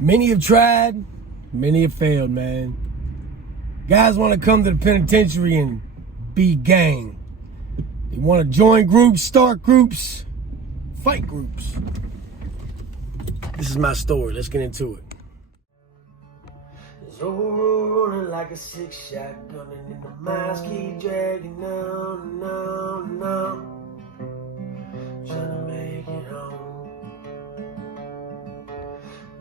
Many have tried, many have failed, man. Guys want to come to the penitentiary and be gang. They want to join groups, start groups, fight groups. This is my story. Let's get into it. It's rolling like a six-shot gunning and the miles keep dragging on, trying to make it home.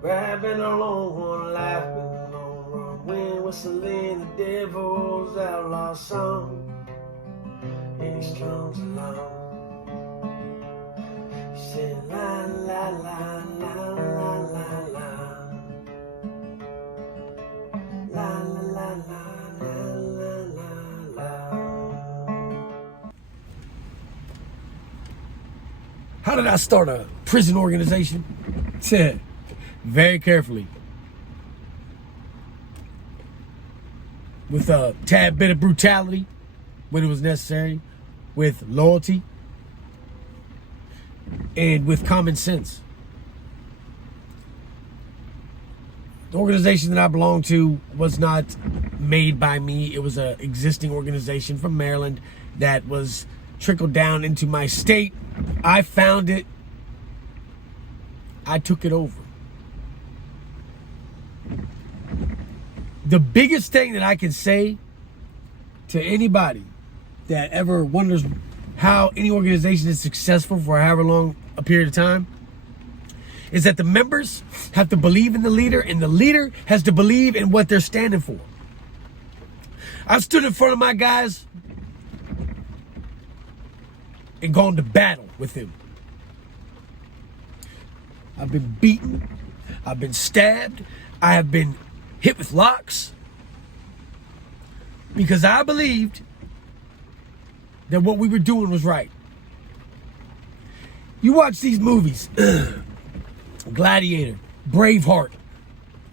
Rapping alone, one life with a long run. Wind whistling the devil's outlaw song. And he strums along. He said, la, la, la, la, la, la, la. La, la, la, la, la, la, la. How did I start a prison organization? Said, very carefully. With a tad bit of brutality when it was necessary, with loyalty, and with common sense. The organization that I belong to was not made by me. It was an existing organization from Maryland that was trickled down into my state. I found it. I took it over. The biggest thing that I can say to anybody that ever wonders how any organization is successful for however long a period of time is that the members have to believe in the leader and the leader has to believe in what they're standing for. I've stood in front of my guys and gone to battle with them. I've been beaten. I've been stabbed. I have been hit with locks because I believed that what we were doing was right. You watch these movies, Gladiator, Braveheart,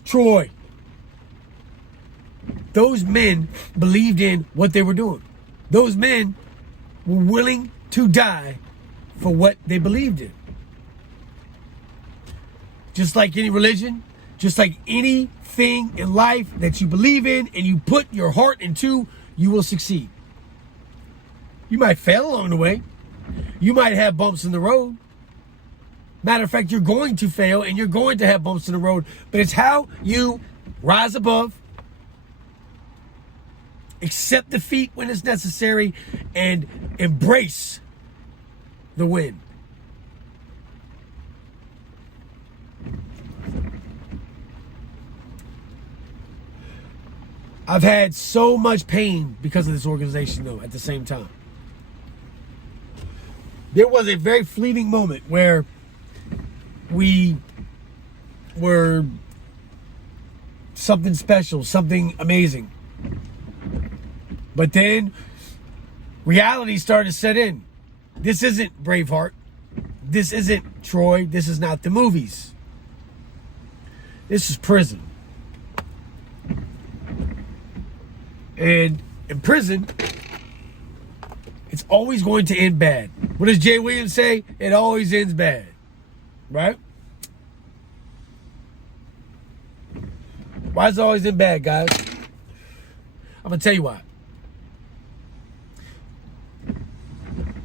Troy. Those men believed in what they were doing. Those men were willing to die for what they believed in. Just like any religion, just like anything in life that you believe in and you put your heart into, you will succeed. You might fail along the way. You might have bumps in the road. Matter of fact, you're going to fail and you're going to have bumps in the road. But it's how you rise above, accept defeat when it's necessary, and embrace the win. I've had so much pain because of this organization, though, at the same time. There was a very fleeting moment where we were something special, something amazing. But then reality started to set in. This isn't Braveheart. This isn't Troy. This is not the movies. This is prison. And in prison, it's always going to end bad. What does Jay Williams say? It always ends bad. Right? Why does it always end bad, guys? I'm going to tell you why.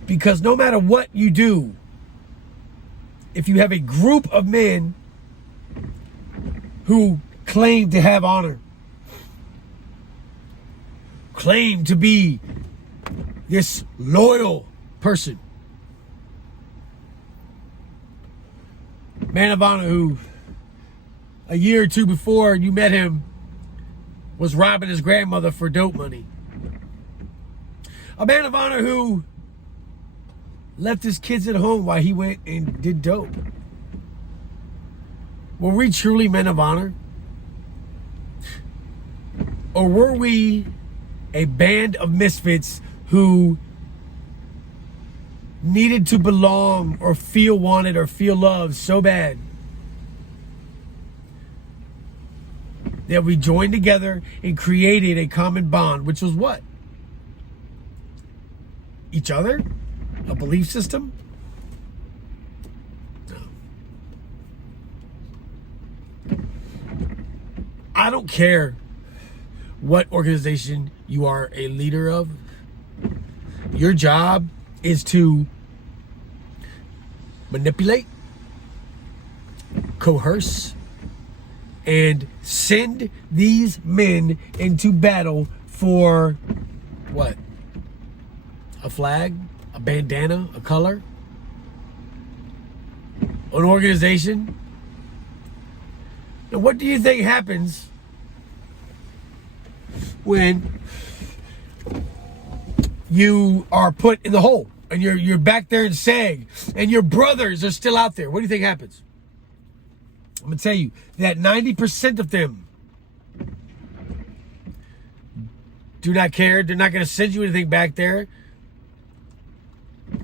Because no matter what you do, if you have a group of men who claim to have honor, claim to be this loyal person, man of honor who a year or two before you met him was robbing his grandmother for dope money, a man of honor who left his kids at home while he went and did dope. Were we truly men of honor? Or were we a band of misfits who needed to belong or feel wanted or feel loved so bad that we joined together and created a common bond, which was what? Each other? A belief system? No. don't care what organization you are a leader of. Your job is to manipulate, coerce, and send these men into battle for what? A flag, a bandana, a color, an organization. Now, what do you think happens when you are put in the hole and you're back there in SAG and your brothers are still out there? What do you think happens? I'm gonna tell you that 90% of them do not care. They're not gonna send you anything back there.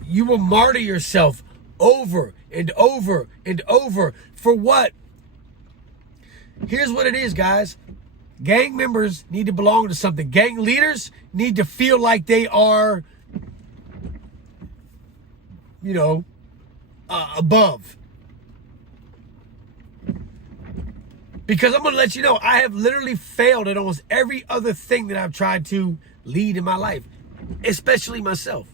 You will martyr yourself over and over and over for what? Here's what it is, guys. Gang members need to belong to something. Gang leaders need to feel like they are, above. Because I'm going to let you know, I have literally failed at almost every other thing that I've tried to lead in my life, especially myself.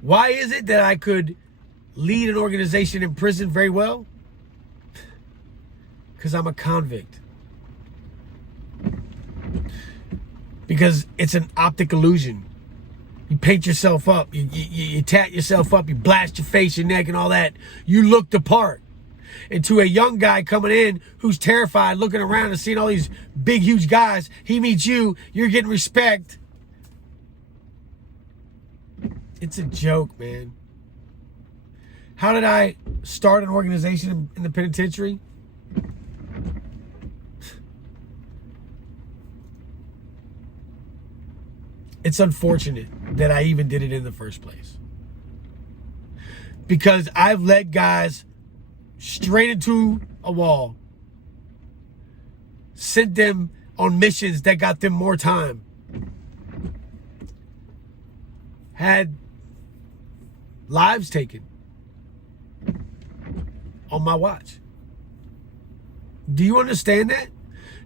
Why is it that I could lead an organization in prison very well? Because I'm a convict. Because it's an optic illusion. You paint yourself up, you tat yourself up, you blast your face, your neck, and all that. You look the part. And to a young guy coming in who's terrified, looking around and seeing all these big, huge guys, he meets you, you're getting respect. It's a joke, man. How did I start an organization in the penitentiary? It's unfortunate that I even did it in the first place. Because I've led guys straight into a wall, sent them on missions that got them more time, had lives taken on my watch. Do you understand that?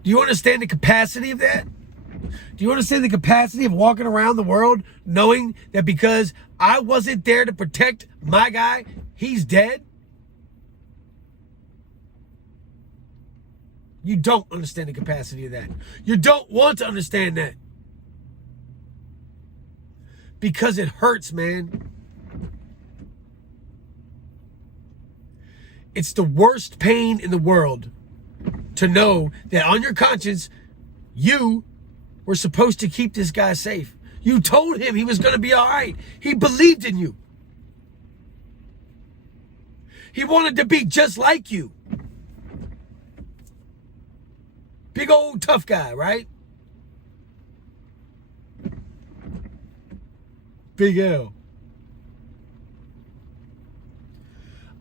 Do you understand the capacity of that? Do you understand the capacity of walking around the world knowing that because I wasn't there to protect my guy, he's dead? You don't understand the capacity of that. You don't want to understand that. Because it hurts, man. It's the worst pain in the world to know that on your conscience, you were supposed to keep this guy safe. You told him he was going to be all right. He believed in you. He wanted to be just like you. Big old tough guy, right? Big L.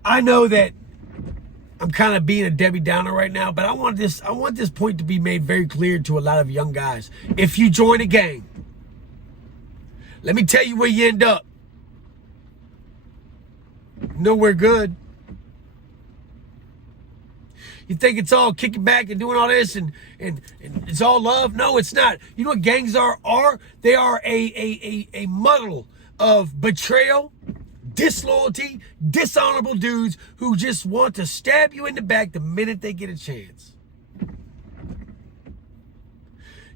I know that I'm kind of being a Debbie Downer right now, but I want this point to be made very clear to a lot of young guys. If you join a gang, let me tell you where you end up. Nowhere good. You think it's all kicking back and doing all this and it's all love? No, it's not. You know what gangs are? They are a muddle of betrayal, disloyalty, dishonorable dudes who just want to stab you in the back the minute they get a chance.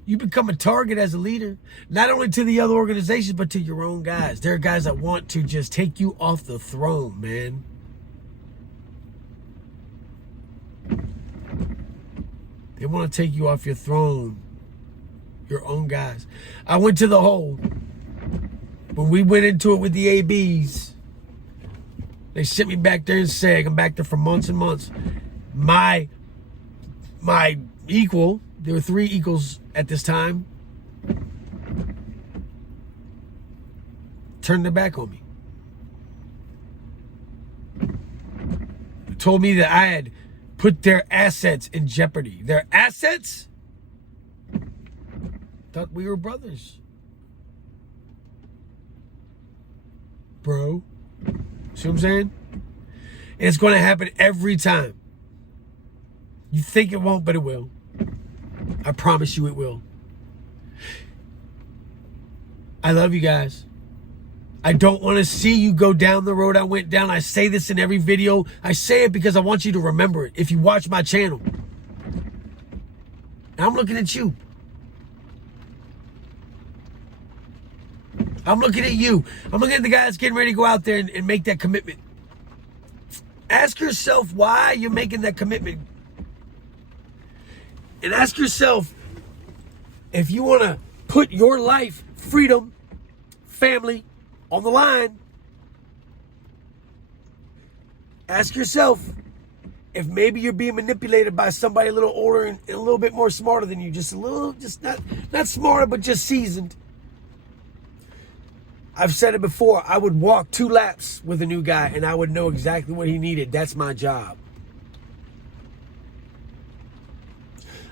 You become a target as a leader, not only to the other organizations, but to your own guys. There are guys that want to just take you off the throne, man. They want to take you off your throne. Your own guys. I went to the hole. When we went into it with the ABs, they sent me back there and SAG. I'm back there for months and months. My equal, there were 3 equals at this time, turned their back on me. Told me that I had put their assets in jeopardy. Their assets? Thought we were brothers. Bro. See what I'm saying? And it's going to happen every time. You think it won't, but it will. I promise you it will. I love you guys. I don't want to see you go down the road I went down. I say this in every video. I say it because I want you to remember it if you watch my channel. And I'm looking at you. I'm looking at you. I'm looking at the guy that's getting ready to go out there and make that commitment. Ask yourself why you're making that commitment. And ask yourself if you want to put your life, freedom, family on the line. Ask yourself if maybe you're being manipulated by somebody a little older and a little bit more smarter than you. Just not smarter, but just seasoned. I've said it before. I would walk 2 laps with a new guy and I would know exactly what he needed. That's my job.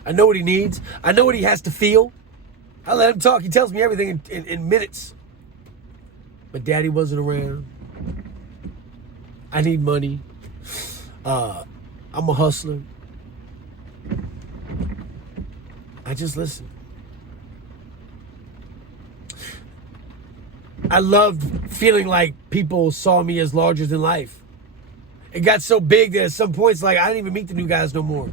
I know what he needs. I know what he has to feel. I let him talk. He tells me everything in minutes. But daddy wasn't around. I need money. I'm a hustler. I just listen. I loved feeling like people saw me as larger than life. It got so big that at some points, like, I didn't even meet the new guys no more.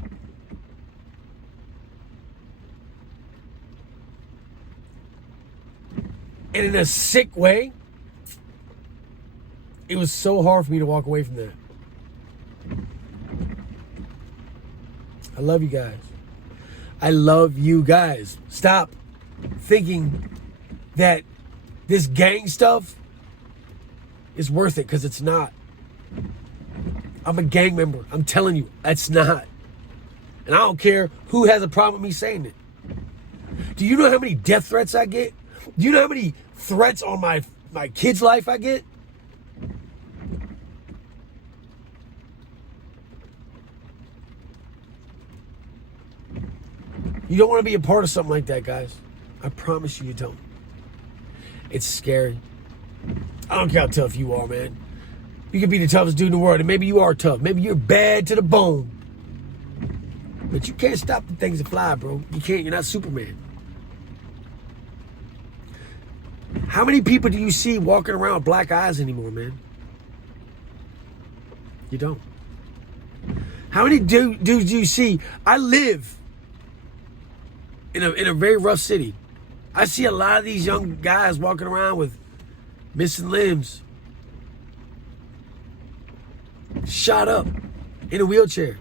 And in a sick way, it was so hard for me to walk away from that. I love you guys. I love you guys. Stop thinking that this gang stuff is worth it, because it's not. I'm a gang member. I'm telling you, it's not. And I don't care who has a problem with me saying it. Do you know how many death threats I get? Do you know how many threats on my kid's life I get? You don't want to be a part of something like that, guys. I promise you don't. It's scary. I don't care how tough you are, man. You can be the toughest dude in the world, and maybe you are tough. Maybe you're bad to the bone. But you can't stop the things that fly, bro. You can't. You're not Superman. How many people do you see walking around with black eyes anymore, man? You don't. How many dudes do you see? I live in a very rough city. I see a lot of these young guys walking around with missing limbs, shot up in a wheelchair.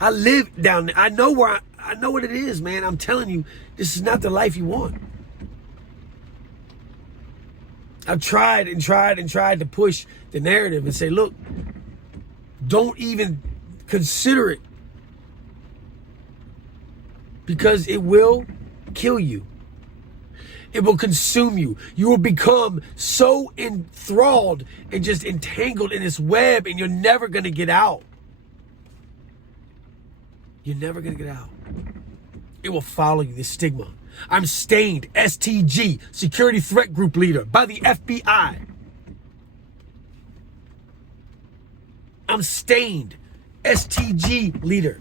I live down there. I know I know what it is, man. I'm telling you, this is not the life you want. I've tried to push the narrative and say, look, don't even consider it, because it will kill you. It will consume you. You will become so enthralled and just entangled in this web, and you're never going to get out. You're never going to get out. It will follow you, this stigma. I'm stained, STG, Security Threat Group Leader by the FBI. I'm stained, STG Leader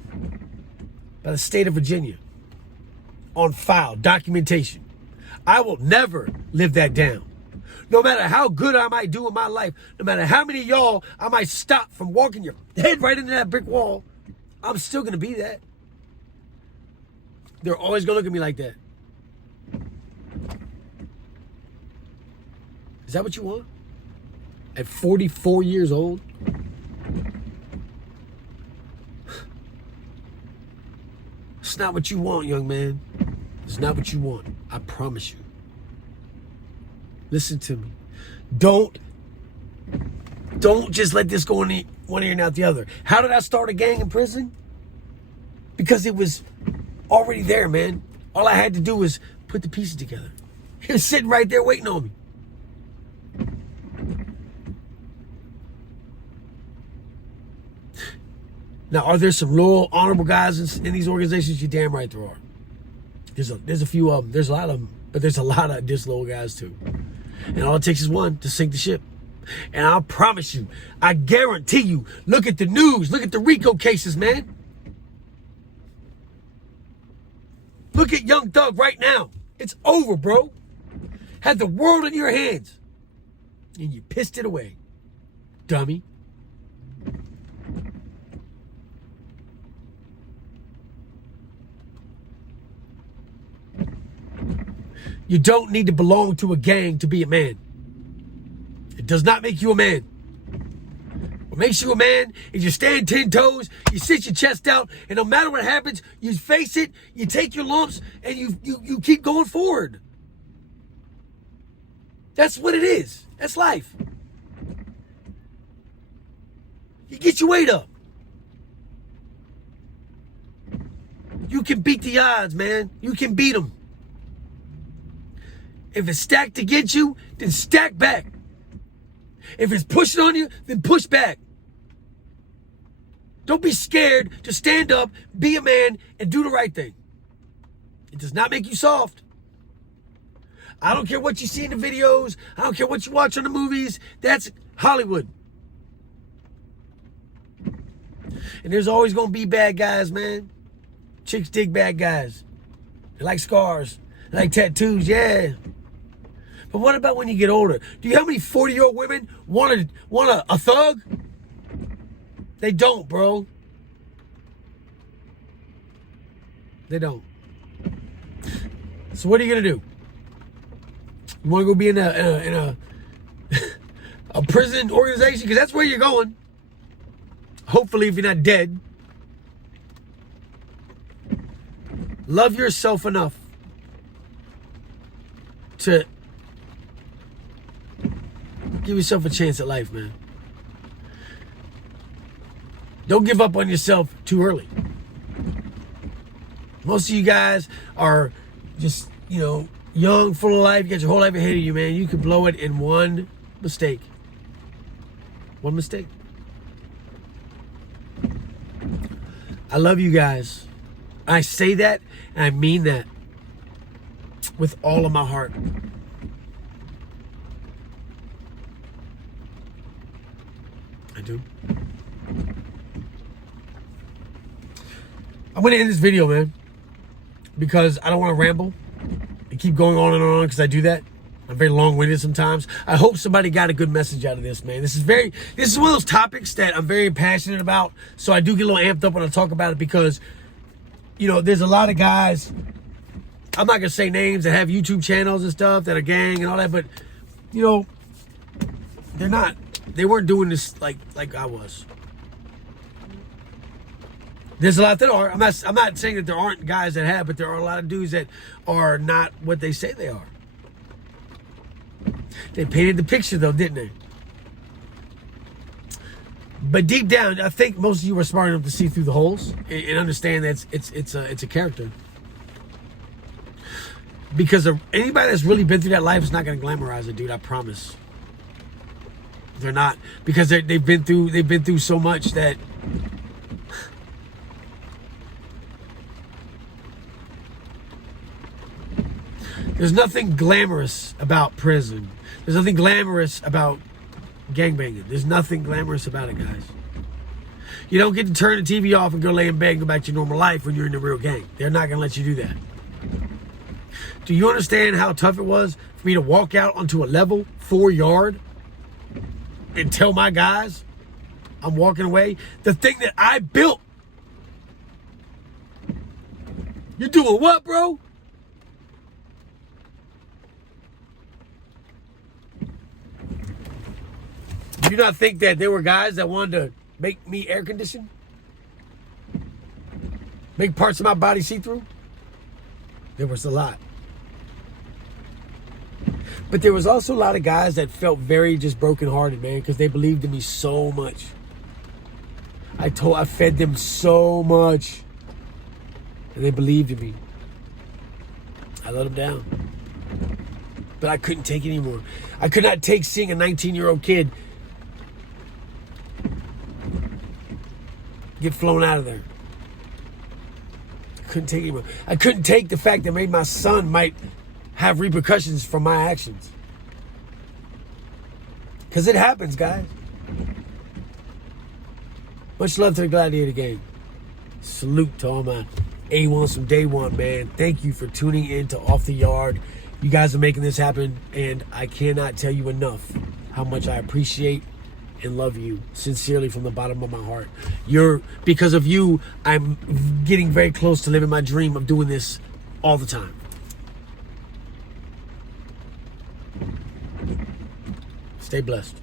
by the state of Virginia. On file, documentation. I will never live that down. No matter how good I might do in my life, no matter how many of y'all I might stop from walking your head right into that brick wall, I'm still going to be that. They're always going to look at me like that. Is that what you want? At 44 years old? It's not what you want, young man. It's not what you want. I promise you. Listen to me. Don't just let this go in one ear and out the other. How did I start a gang in prison? Because it was already there, man. All I had to do was put the pieces together. He was sitting right there waiting on me. Now, are there some loyal, honorable guys in these organizations? You're damn right there are. There's a few of them. There's a lot of them. But there's a lot of disloyal guys too. And all it takes is one to sink the ship. And I'll promise you, I guarantee you, look at the news. Look at the RICO cases, man. Look at Young Thug right now. It's over, bro. Had the world in your hands. And you pissed it away. Dummy. You don't need to belong to a gang to be a man. It does not make you a man. What makes you a man is you stand 10 toes, you sit your chest out, and no matter what happens, you face it, you take your lumps, and you keep going forward. That's what it is. That's life. You get your weight up. You can beat the odds, man. You can beat them. If it's stacked against you, then stack back. If it's pushing on you, then push back. Don't be scared to stand up, be a man, and do the right thing. It does not make you soft. I don't care what you see in the videos. I don't care what you watch on the movies. That's Hollywood. And there's always going to be bad guys, man. Chicks dig bad guys. They like scars. They like tattoos, yeah. But what about when you get older? Do you know how many 40-year-old women want a thug? They don't, bro. They don't. So what are you gonna do? You want to go be in a a prison organization? Because that's where you're going. Hopefully, if you're not dead. Love yourself enough to give yourself a chance at life, man. Don't give up on yourself too early. Most of you guys are just, young, full of life. You got your whole life ahead of you, man. You could blow it in one mistake. One mistake. I love you guys. I say that, and I mean that with all of my heart. I do. I'm going to end this video, man, because I don't want to ramble and keep going on and on, because I do that. I'm very long-winded sometimes. I hope somebody got a good message out of this, man. This is one of those topics that I'm very passionate about, so I do get a little amped up when I talk about it, because, there's a lot of guys, I'm not going to say names, that have YouTube channels and stuff, that are gang and all that, but, they weren't doing this like I was. There's a lot that are. I'm not saying that there aren't guys that have, but there are a lot of dudes that are not what they say they are. They painted the picture, though, didn't they? But deep down, I think most of you are smart enough to see through the holes and understand that it's a character. Because anybody that's really been through that life is not going to glamorize it, dude. I promise. They're not, because they've been through so much that there's nothing glamorous about prison. There's nothing glamorous about gangbanging. There's nothing glamorous about it, guys. You don't get to turn the TV off and go lay in bed and go back to your normal life when you're in the real gang. They're not going to let you do that. Do you understand how tough it was for me to walk out onto a level 4 yard and tell my guys I'm walking away? The thing that I built. You're doing what, bro? Do you not think that there were guys that wanted to make me air conditioned? Make parts of my body see-through? There was a lot. But there was also a lot of guys that felt very just brokenhearted, man, because they believed in me so much. I fed them so much, and they believed in me. I let them down. But I couldn't take it anymore. I could not take seeing a 19-year-old kid get flown out of there. I couldn't take it anymore. I couldn't take the fact that maybe my son might have repercussions from my actions. Because it happens, guys. Much love to the Gladiator gang. Salute to all mine. A1 from day one, man. Thank you for tuning in to Off the Yard. You guys are making this happen, and I cannot tell you enough how much I appreciate and love you sincerely from the bottom of my heart. Because of you, I'm getting very close to living my dream of doing this all the time. Stay blessed.